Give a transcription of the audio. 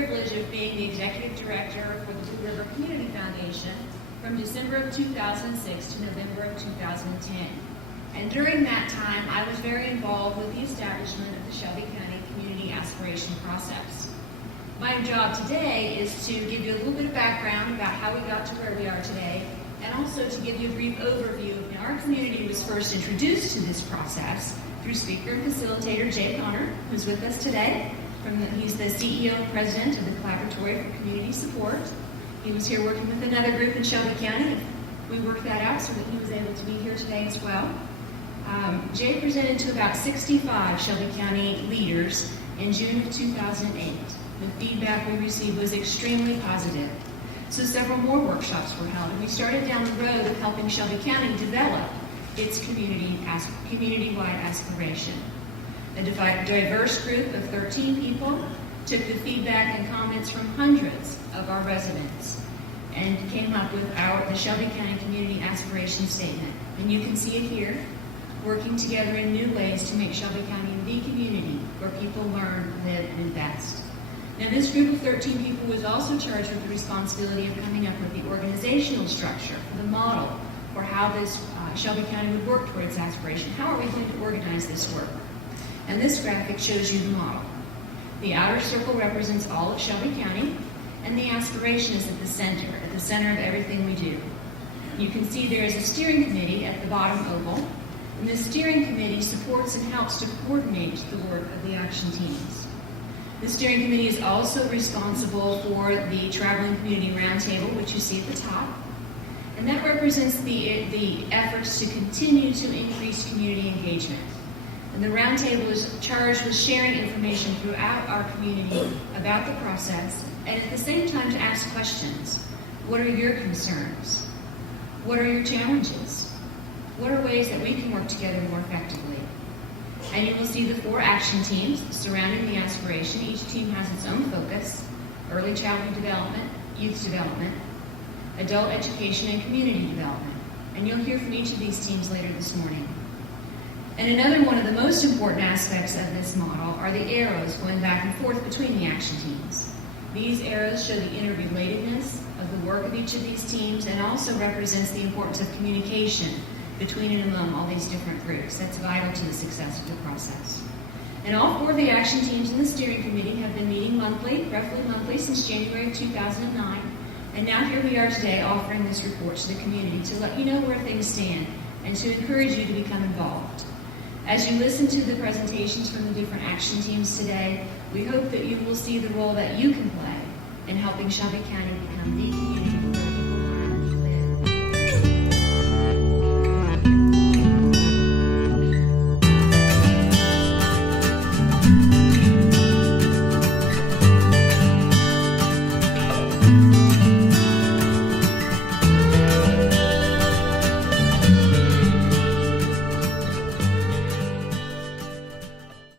privilege of being the Executive Director for the Blue River Community Foundation from December of 2006 to November of 2010. And during that time, I was very involved with the establishment of the Shelby County Community Aspiration process. My job today is to give you a little bit of background about how we got to where we are today, and also to give you a brief overview of how our community was first introduced to this process through speaker and facilitator Jay Conner, who's with us today. He's the CEO and President of the Collaboratory for Community Support. He was here working with another group in Shelby County. We worked that out so that he was able to be here today as well. Jay presented to about 65 Shelby County leaders in June of 2008. The feedback we received was extremely positive. So several more workshops were held, and we started down the road of helping Shelby County develop its community-wide aspiration. A diverse group of 13 people took the feedback and comments from hundreds of our residents and came up with the Shelby County Community Aspiration Statement. And you can see it here, working together in new ways to make Shelby County the community where people learn, live, and invest. Now, this group of 13 people was also charged with the responsibility of coming up with the organizational structure, the model for how this Shelby County would work toward its aspiration. How are we going to organize this work? And this graphic shows you the model. The outer circle represents all of Shelby County, and the aspiration is at the center of everything we do. You can see there is a steering committee at the bottom oval, and the steering committee supports and helps to coordinate the work of the action teams. The steering committee is also responsible for the Traveling Community Roundtable, which you see at the top. And that represents the efforts to continue to increase community engagement. And the roundtable is charged with sharing information throughout our community about the process, and at the same time to ask questions. What are your concerns? What are your challenges? What are ways that we can work together more effectively? And you will see the 4 action teams surrounding the aspiration. Each team has its own focus: early childhood development, youth development, adult education, and community development. And you'll hear from each of these teams later this morning. And another one of the most important aspects of this model are the arrows going back and forth between the action teams. These arrows show the interrelatedness of the work of each of these teams, and also represents the importance of communication between and among all these different groups. That's vital to the success of the process. And all 4 of the action teams in the steering committee have been meeting roughly monthly since January of 2009. And now here we are today offering this report to the community to let you know where things stand and to encourage you to become involved. As you listen to the presentations from the different action teams today, we hope that you will see the role that you can play in helping Shelby County become the community